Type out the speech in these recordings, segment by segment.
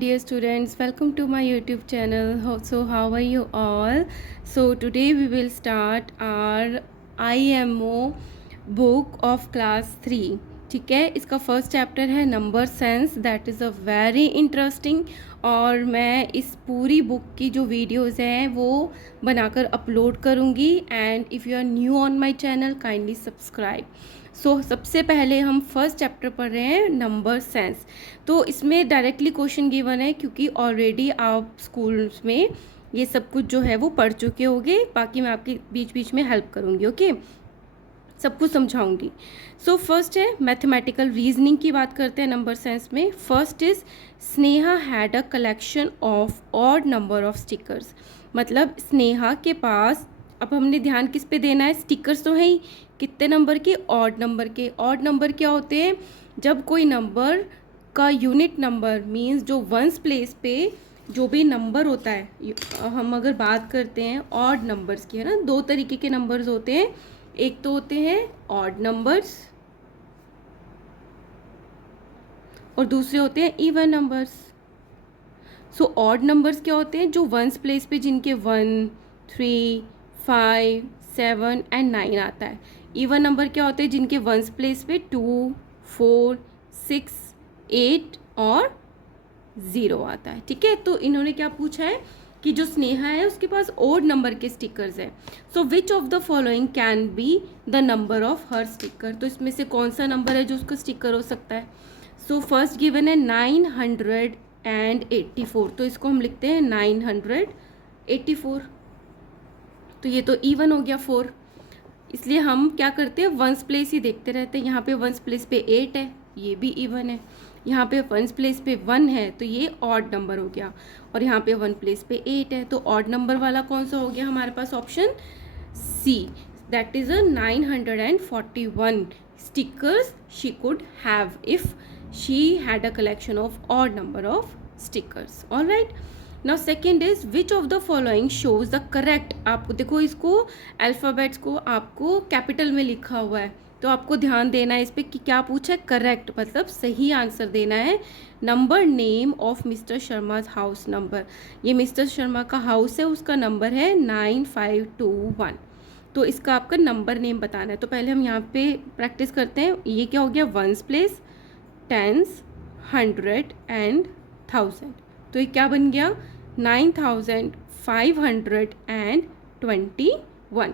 dear students, welcome to my YouTube channel. So how are you all? So today we will start our IMO book of class 3. ठीक है, इसका first chapter है number sense. That is a very interesting. और मैं इस पूरी book की जो वीडियोज़ हैं वो बनाकर अपलोड करूँगी. And if you are new on my channel kindly subscribe. So सबसे पहले हम फर्स्ट चैप्टर पढ़ रहे हैं नंबर सेंस. तो इसमें डायरेक्टली क्वेश्चन गिवन है क्योंकि ऑलरेडी आप स्कूल्स में ये सब कुछ जो है वो पढ़ चुके होंगे. बाकी मैं आपके बीच बीच में हेल्प करूँगी. ओके, सब कुछ समझाऊंगी. सो फर्स्ट है मैथमेटिकल रीजनिंग की बात करते हैं नंबर सेंस में. First is Sneha had a collection of odd number of stickers. मतलब स्नेहा के पास, अब हमने ध्यान किस पे देना है, स्टिकर्स तो है ही, कितने नंबर के, ऑड नंबर के. ऑड नंबर क्या होते हैं, जब कोई नंबर का यूनिट नंबर मीन्स जो वंस प्लेस पे जो भी नंबर होता है. हम अगर बात करते हैं ऑड नंबर्स की, है ना, दो तरीके के नंबर्स होते हैं. एक तो होते हैं ऑड नंबर्स और दूसरे होते हैं even numbers. So odd numbers क्या होते हैं, जो वंस प्लेस पे जिनके 1, 3, 5, 7 एंड 9 आता है. इवन नंबर क्या होते हैं, जिनके वंस प्लेस पे 2, 4, 6, 8 और 0 आता है. ठीक है, तो इन्होंने क्या पूछा है कि जो स्नेहा है उसके पास ओड नंबर के स्टिकर्स है. So which of the following can be the number of her sticker. तो इसमें से कौन सा नंबर है जो उसका स्टिकर हो सकता है. सो फर्स्ट गिवन है 984. तो इसको हम लिखते हैं 984. तो ये तो इवन हो गया 4. इसलिए हम क्या करते हैं, वंस प्लेस ही देखते रहते हैं. यहाँ पे वंस प्लेस पे 8 है, ये भी इवन है. यहाँ पे वंस प्लेस पे 1 है तो ये ऑड नंबर हो गया. और यहाँ पे 1 प्लेस पे 8 है तो ऑड नंबर वाला कौन सा हो गया हमारे पास, option C. That is a 941 stickers she could have if she had a collection of odd number of stickers. Alright, now second is which of the following shows the correct. आपको देखो, इसको अल्फ़ाबेट्स को आपको capital में लिखा हुआ है तो आपको ध्यान देना है इस पर कि क्या पूछा है, करेक्ट मतलब सही आंसर देना है. Number name of mister Sharma house number. ये मिस्टर शर्मा का हाउस है, उसका नंबर है 9521. तो इसका आपका नंबर नेम बताना है. तो पहले हम यहाँ पे प्रैक्टिस करते हैं. ये क्या हो गया, वंस प्लेस, टेंस, 100 एंड 1000. तो ये क्या बन गया, 9521.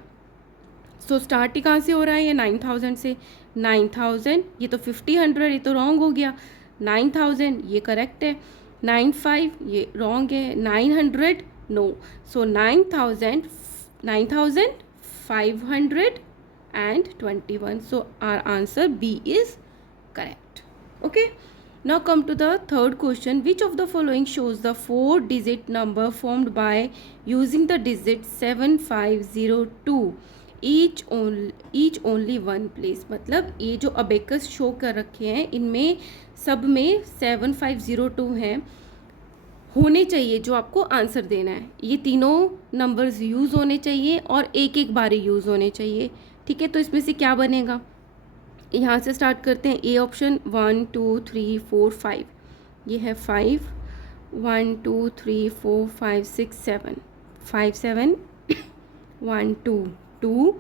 सो स्टार्ट ही कहाँ से हो रहा है, ये 9000 से. 9000 ये तो 50, 100 ये तो रॉन्ग हो गया. 9000 ये करेक्ट है. 95 ये रॉन्ग है. 900 no. So 9521. So our answer B is correct. Okay, now come to the third question. Which of the following shows the 4-digit number formed by using the digit 7502 each only one place. मतलब ये जो abacus show कर रखे हैं इनमें सब में 7502 हैं होने चाहिए जो आपको आंसर देना है. ये तीनों नंबर्स यूज़ होने चाहिए और एक एक बारी यूज़ होने चाहिए. ठीक है, तो इसमें से क्या बनेगा, यहाँ से स्टार्ट करते हैं. ए ऑप्शन 1 2 3 4 5, ये है 5, 1 2 3 4 5 6 7, 5 7 1 2 2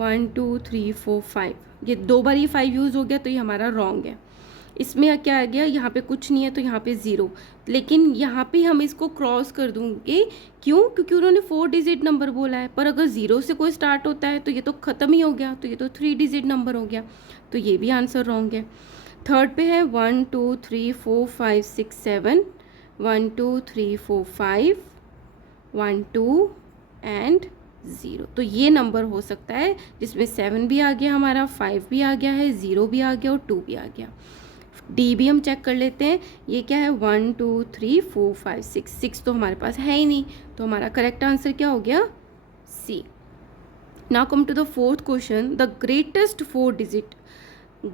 1 2 3 4 5. ये दो बार ये 5 यूज़ हो गया तो ये हमारा रॉन्ग है. इसमें क्या आ गया, यहाँ पे कुछ नहीं है तो यहाँ पे 0. लेकिन यहाँ पे हम इसको क्रॉस कर दूँगे. क्यों, क्योंकि उन्होंने 4 डिजिट नंबर बोला है. पर अगर 0 से कोई स्टार्ट होता है तो ये तो ख़त्म ही हो गया, तो ये तो 3 डिजिट नंबर हो गया. तो ये भी आंसर रॉन्ग है. थर्ड पे है 1 2 3 4 5 6 7, 1 2 3 4 5, 1 2 एंड 0. तो ये नंबर हो सकता है जिसमें 7 भी आ गया हमारा, 5 भी आ गया है, 0 भी आ गया और 2 भी आ गया. डी भी हम चेक कर लेते हैं. ये क्या है, 1 2 3 4 5 6. 6 तो हमारे पास है ही नहीं, तो हमारा करेक्ट आंसर क्या हो गया, C. Now come to the fourth question. The greatest 4 digit,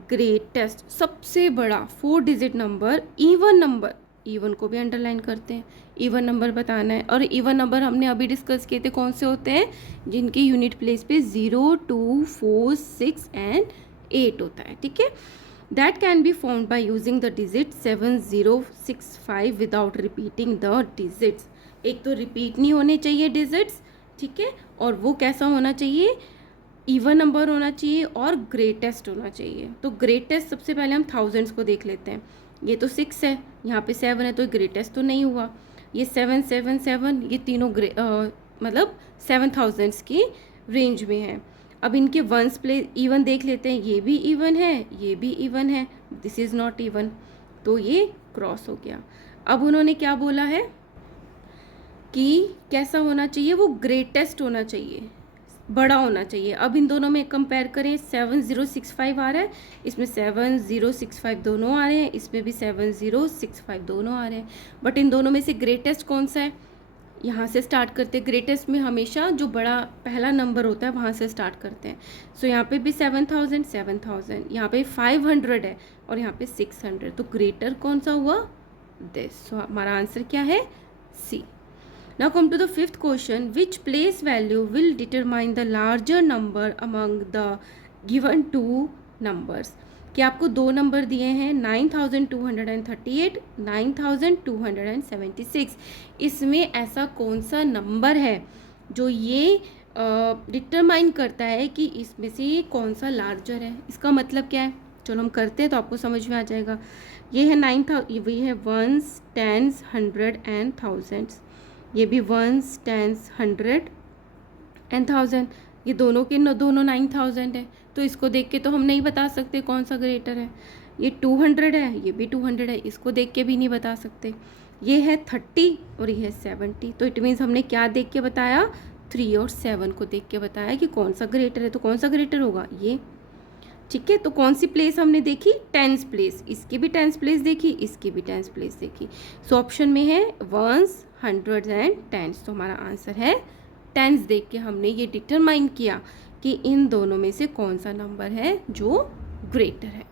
greatest सबसे बड़ा 4 digit number, even number, even को भी अंडरलाइन करते हैं. इवन नंबर बताना है. और इवन नंबर हमने अभी डिस्कस किए थे, कौन से होते हैं, जिनके यूनिट प्लेस पे 0 2 4 6 एंड 8 होता है. ठीक है, that can be found by using the digit 7065 without repeating the digits. एक तो रिपीट नहीं होने चाहिए डिजिट्स, ठीक है, और वो कैसा होना चाहिए, इवन नंबर होना चाहिए और ग्रेटेस्ट होना चाहिए। तो ग्रेटेस्ट सबसे पहले हम थाउजेंड्स को देख लेते हैं। ये तो 6 है, यहाँ पे 7 है, तो ग्रेटेस्ट तो नहीं हुआ। ये 7 7 7, ये तीनों मतलब 7000s की रेंज में है। अब इनके वंस प्लेस इवन देख लेते हैं, ये भी इवन है, ये भी इवन है, दिस इज़ नॉट इवन, तो ये क्रॉस हो गया। अब उन्होंने क्या बोला है कि कैसा होना चाहिए, वो ग्रेटेस्ट होना चाहिए, बड़ा होना चाहिए। अब इन दोनों में कंपेयर करें, 7065 आ रहा है, इसमें 7065 दोनों आ रहे हैं, इसमें भी 7065 दोनों आ रहे हैं, बट इन दोनों में से ग्रेटेस्ट कौन सा है, यहाँ से स्टार्ट करते हैं। ग्रेटेस्ट में हमेशा जो बड़ा पहला नंबर होता है वहाँ से स्टार्ट करते हैं। सो यहाँ पे भी 7000 7000, यहाँ पे 500 है और यहाँ पे 600, तो ग्रेटर कौन सा हुआ, दिस। सो हमारा आंसर क्या है, सी। Now come to the fifth question. Which place value will determine the larger number among the given two numbers? कि आपको दो नंबर दिए हैं 9238, 9276। इसमें ऐसा कौन सा नंबर है जो ये डिटरमाइन करता है कि इसमें से ये कौन सा लार्जर है। इसका मतलब क्या है, चलो हम करते हैं तो आपको समझ में आ जाएगा। ये है 9000, ये है वंस, टेंस, 100 एंड थाउजेंड्स। ये भी वंस, टेंस, 100 एंड 1000, ये दोनों के दोनों 9000 है, तो इसको देख के तो हम नहीं बता सकते कौन सा ग्रेटर है। ये 200 है, ये भी 200 है, इसको देख के भी नहीं बता सकते। ये है 30 और ये है 70, तो इट मीन्स हमने क्या देख के बताया, 3 और 7 को देख के बताया कि कौन सा ग्रेटर है। तो कौन सा ग्रेटर होगा, ये, ठीक है। तो कौन सी प्लेस हमने देखी, टेंस प्लेस, इसकी भी टेंस प्लेस देखी, इसकी भी टेंस प्लेस देखी। सो ऑप्शन में है वंस, 100 एंड टेंस, तो हमारा आंसर है टेंस। देख के हमने ये डिटरमाइन किया कि इन दोनों में से कौन सा नंबर है जो ग्रेटर है।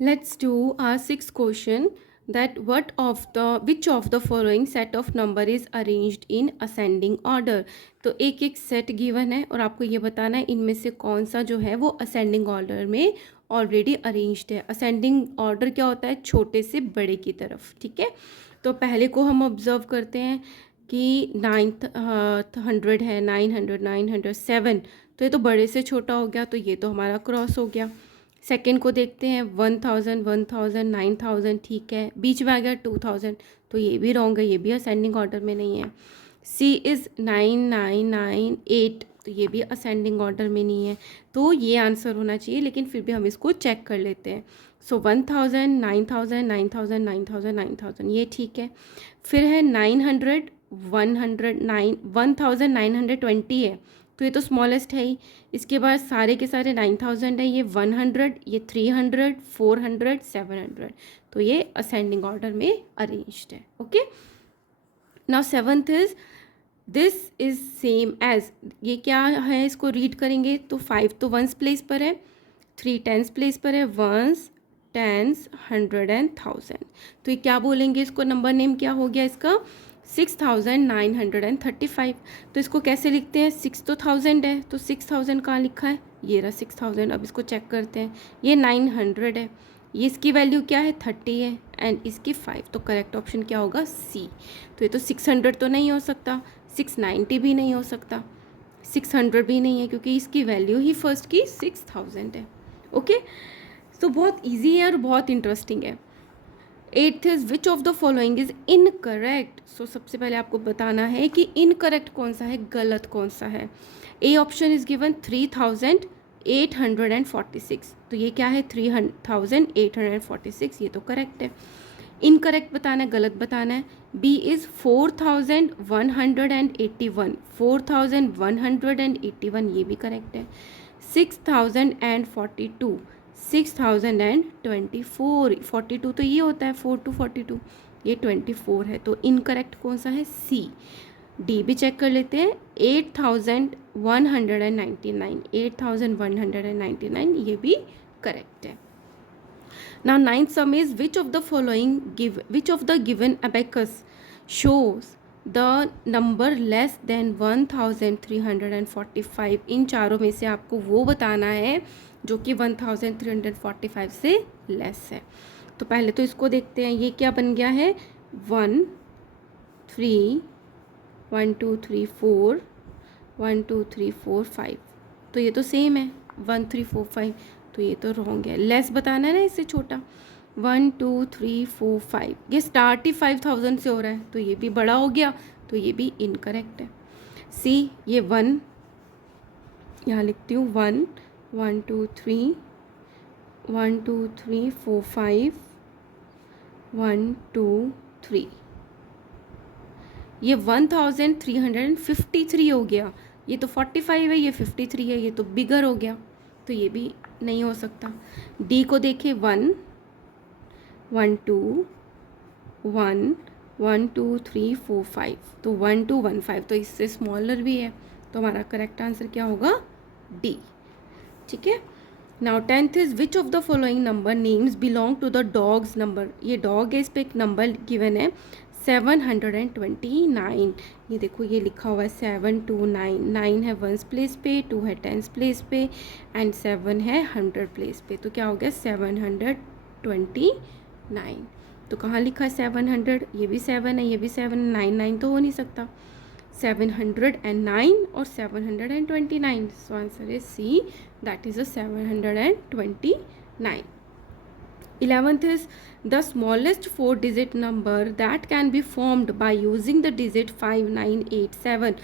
Let's do our sixth question, that which of the following set of number is arranged in ascending order। तो एक एक सेट गिवन है और आपको ये बताना है इनमें से कौन सा जो है वो असेंडिंग ऑर्डर में ऑलरेडी अरेंज्ड है। असेंडिंग ऑर्डर क्या होता है, छोटे से बड़े की तरफ, ठीक है। तो पहले को हम ऑब्जर्व करते हैं कि 900 है, 900, 907, तो ये तो बड़े से छोटा हो गया, तो ये तो हमारा क्रॉस हो गया। सेकेंड को देखते हैं 1000, 1000, 9000, ठीक है, बीच में आ गया 2000, तो ये भी रॉन्ग है, ये भी असेंडिंग ऑर्डर में नहीं है। सी इज़ 9998, तो ये भी असेंडिंग ऑर्डर में नहीं है, तो ये आंसर होना चाहिए, लेकिन फिर भी हम इसको चेक कर लेते हैं। सो 1000, 9000, 9000, 9000, 9000, ये ठीक है। फिर है 900, 100, 1920 है, तो ये तो स्मॉलेस्ट है ही। इसके बाद सारे के सारे 9000 है, ये 100, ये 300, 400, 700, तो ये असेंडिंग ऑर्डर में अरेंज्ड है। Okay, now seventh is this is same as, ये क्या है, इसको रीड करेंगे तो 5 तो वंस प्लेस पर है, 3 टेंस प्लेस पर है, वंस, टेंस, 100 एंड 1000, तो ये क्या बोलेंगे, इसको नंबर नेम क्या हो गया इसका, 6935। तो इसको कैसे लिखते हैं, 6 तो 1000 है, तो 6000 कहाँ लिखा है, ये रहा 6000। अब इसको चेक करते हैं, ये 900 है, ये इसकी वैल्यू क्या है, 30 है, एंड इसकी 5, तो करेक्ट ऑप्शन क्या होगा, सी। तो ये तो 600 तो नहीं हो सकता, 690 भी नहीं हो सकता, 600 भी नहीं है, क्योंकि इसकी वैल्यू ही फर्स्ट की 6000 है। ओके, तो बहुत ईजी है और बहुत इंटरेस्टिंग है। 8th is which of the following is incorrect. So सबसे पहले आपको बताना है कि इनकरेक्ट कौन सा है, गलत कौन सा है। ए ऑप्शन इज गिवन 3846, तो ये क्या है, 3846, ये तो करेक्ट है। इनकरेक्ट बताना है, गलत बताना है। बी इज 4181, 4181, ये भी करेक्ट है। 6042, 6024, 42 तो ये होता है, 4 to 42, ये 24 है, तो इनकरेक्ट कौन सा है, सी। डी भी चेक कर लेते हैं, 8199, 8199, ये भी करेक्ट है। Now ninth some is which of the given abacus shows the number less than 1345। इन चारों में से आपको वो बताना है जो कि 1345 से लेस है। तो पहले तो इसको देखते हैं, ये क्या बन गया है 1 3 1 2 3 4 1 2 3 4 5, तो ये तो सेम है 1 3 4 5, तो ये तो रॉन्ग है। लेस बताना है ना इससे छोटा, 1 2 3 4 5, ये स्टार्ट ही 5000 से हो रहा है, तो ये भी बड़ा हो गया, तो ये भी इनकरेक्ट है। सी, ये 1 यहाँ लिखती हूँ 1 1 2 3 1 2 3 4 5 1 2 3, ये 1353 हो गया। ये तो 45 है, ये 53 है, ये तो बिगर हो गया, तो ये भी नहीं हो सकता। डी को देखें 1 1 2 1 1 2 3 4 5, तो 1 2 1 5, तो इससे स्मॉलर भी है, तो हमारा करेक्ट आंसर क्या होगा डी। ठीक है। Now 10th is which of the following number names belong to the dogs number. ये डॉग है, इस पर एक नंबर गिवन है 729। ये देखो ये लिखा हुआ है 729, 9 है 1s प्लेस पे, 2 है 10s प्लेस पे एंड 7 है 100 प्लेस पे, तो क्या हो गया 729। तो कहाँ लिखा है 700, ये भी 7 है, ये भी 7, 9 9 तो हो नहीं सकता, 709 और 729, so answer is C, that is a 729। 11th is the smallest 4-digit number that can be formed by using the digit 5987।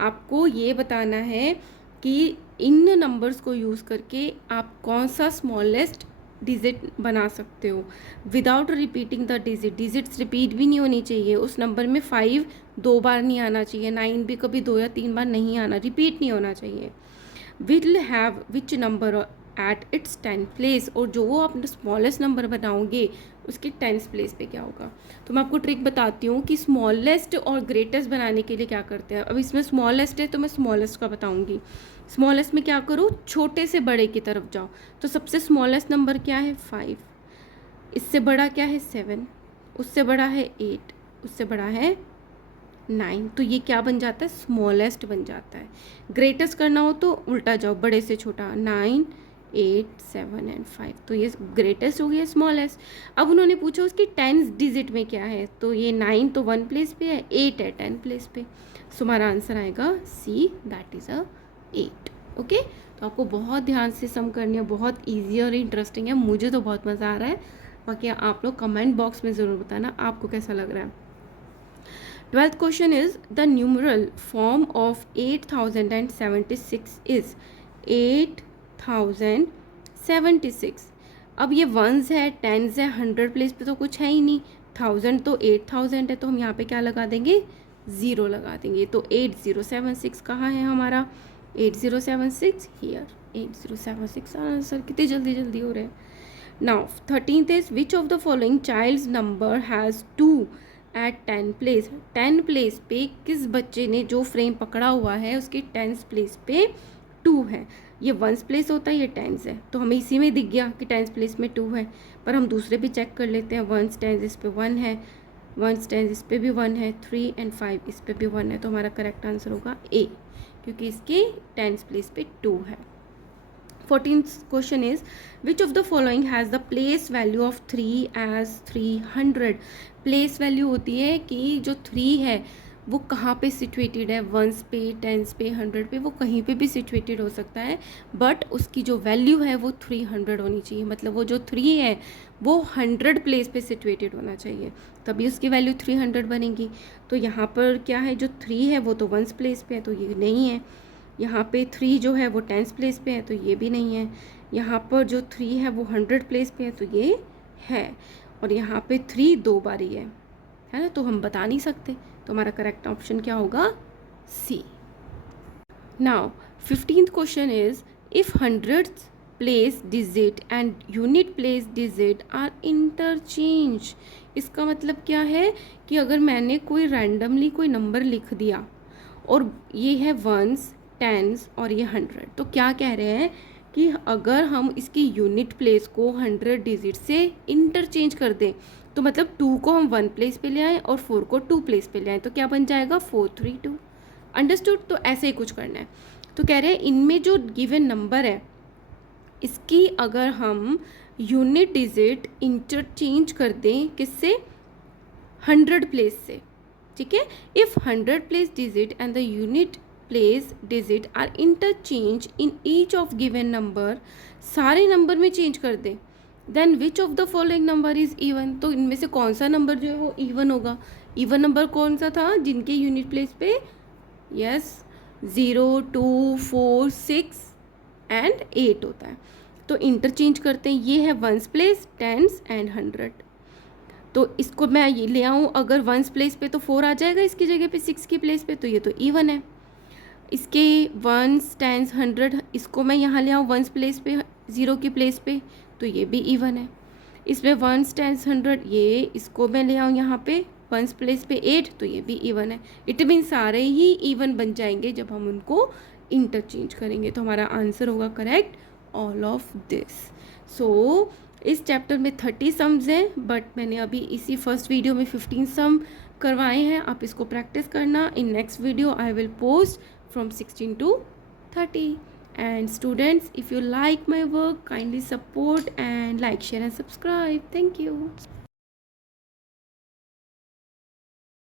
आपको ये बताना है कि इन नंबर्स को यूज़ करके आप कौन सा स्मॉलेस्ट डिजिट बना सकते हो without repeating the digit. Digits repeat भी नहीं होनी चाहिए, उस नंबर में 5 2 बार नहीं आना चाहिए, 9 भी कभी 2 या 3 बार नहीं आना, रिपीट नहीं होना चाहिए। Will have which number at its 10th place, और जो वो अपना स्मॉलेस्ट नंबर बनाओगे उसके 10th प्लेस पे क्या होगा। तो मैं आपको ट्रिक बताती हूँ कि स्मॉलेस्ट और ग्रेटेस्ट बनाने के लिए क्या करते हैं। अब इसमें स्मॉलेस्ट है तो मैं स्मॉलेस्ट का बताऊँगी। स्मॉलेस्ट में क्या करो, छोटे से बड़े की तरफ जाओ, तो सबसे स्मॉलेस्ट नंबर क्या है 5, इससे बड़ा क्या है 7, उससे बड़ा है 8, उससे बड़ा है 9, तो ये क्या बन जाता है स्मॉलेस्ट बन जाता है। ग्रेटेस्ट करना हो तो उल्टा जाओ, बड़े से छोटा, 9 8 7 एंड 5, तो ये ग्रेटेस्ट हो गया स्मॉलेस्ट। अब उन्होंने पूछा उसकी 10th डिजिट में क्या है, तो ये 9 तो 1 प्लेस पे है, 8 है 10 प्लेस पे, सो हमारा आंसर आएगा सी, दैट इज़ अ 8। ओके, तो आपको बहुत ध्यान से सम करनी है, बहुत ईजी और इंटरेस्टिंग है, मुझे तो बहुत मज़ा आ रहा है। बाकी आप लोग कमेंट बॉक्स में ज़रूर बताना आपको कैसा लग रहा है। 12th question is the numeral form of 8076 is 8076। अब ये 1s है 10s है, 100 प्लेस पे तो कुछ है ही नहीं, 1000 तो 8000 है, तो हम यहाँ पे क्या लगा देंगे 0 लगा देंगे, तो 8076 कहाँ है हमारा 8076 हियर, 8076 आंसर। कितनी जल्दी जल्दी हो रहे हैं। Now 13th is which of the following childs number has 2 at 10 place. 10 place पे किस बच्चे ने जो फ्रेम पकड़ा हुआ है उसके 10th प्लेस पे 2 है। ये 1s प्लेस होता है, ये 10s है, तो हमें इसी में दिख गया कि 10th प्लेस में 2 है, पर हम दूसरे भी चेक कर लेते हैं। 1s 10s इस पे 1 है, 1s 10s इस पे भी 1 है, 3 एंड 5 इस पे भी 1 है, तो हमारा करेक्ट आंसर होगा ए, क्योंकि इसके 10th प्लेस पे 2 है। 14th question is which of the following has the place value of 3 as 300। Place value होती है कि जो 3 है वो कहाँ पे सिचुएटेड है, 1s पे 10s पे 100 पे, वो कहीं पे भी सिचुएटेड हो सकता है, बट उसकी जो वैल्यू है वो 300 होनी चाहिए। मतलब वो जो 3 है वो 100 प्लेस पे सिचुएटेड होना चाहिए, तभी उसकी वैल्यू 300 बनेगी। तो यहाँ पर क्या है, जो 3 है वो तो 1s प्लेस पे है, तो ये नहीं है। यहाँ पे 3 जो है वो 10s प्लेस पे है, तो ये भी नहीं है। यहाँ पर जो 3 है वो 100 प्लेस पे है, तो ये है। और यहाँ पे 3 2 बार ही है ना, तो हम बता नहीं सकते, तो हमारा करेक्ट ऑप्शन क्या होगा C. Now 15th question is if 100th place digit and unit place digit are interchange. इसका मतलब क्या है कि अगर मैंने कोई रैंडमली कोई नंबर लिख दिया और ये है 1s 10s और ये 100, तो क्या कह रहे हैं कि अगर हम इसकी यूनिट प्लेस को 100 डिजिट से इंटरचेंज कर दें, तो मतलब 2 को हम 1 प्लेस पे ले आए और 4 को 2 प्लेस पे ले आए, तो क्या बन जाएगा 432। अंडरस्टूड। तो ऐसे ही कुछ करना है। तो कह रहे हैं इनमें जो गिवन नंबर है इसकी अगर हम यूनिट डिजिट इंटरचेंज कर दें किससे, 100 प्लेस से, ठीक है। If 100 place digit and the unit place digit are interchange in each of given number, सारे नंबर में चेंज कर दें, then which of the following number is even, तो इनमें से कौन सा नंबर जो है वो इवन होगा। इवन नंबर कौन सा था, जिनके यूनिट प्लेस पे यस 0, 2, 4, 6 एंड 8 होता है। तो इंटरचेंज करते हैं, ये है वंस प्लेस, टेंस एंड 100। तो इसको मैं ये ले आऊँ, अगर वंस प्लेस पे तो 4 आ जाएगा इसकी जगह पे 6 की प्लेस पे, तो ये तो इवन है। इसके वंस, टेंस, 100, इसको मैं यहाँ ले आऊँ वंस प्लेस पे 0 की प्लेस पे, तो ये भी इवन है। इसमें वंस, टेंस, 100, ये इसको मैं ले आऊँ यहाँ पे वंस प्लेस पे 8, तो ये भी इवन है। इट मीन सारे ही इवन बन जाएंगे जब हम उनको इंटरचेंज करेंगे। तो हमारा आंसर होगा करेक्ट ऑल ऑफ दिस। सो इस चैप्टर में 30 सम्स हैं, बट मैंने अभी इसी फर्स्ट वीडियो में 15 सम करवाए हैं। आप इसको प्रैक्टिस करना। In next video I will post from 16 to 30. And students, if you like my work, kindly support and like, share and subscribe. Thank you.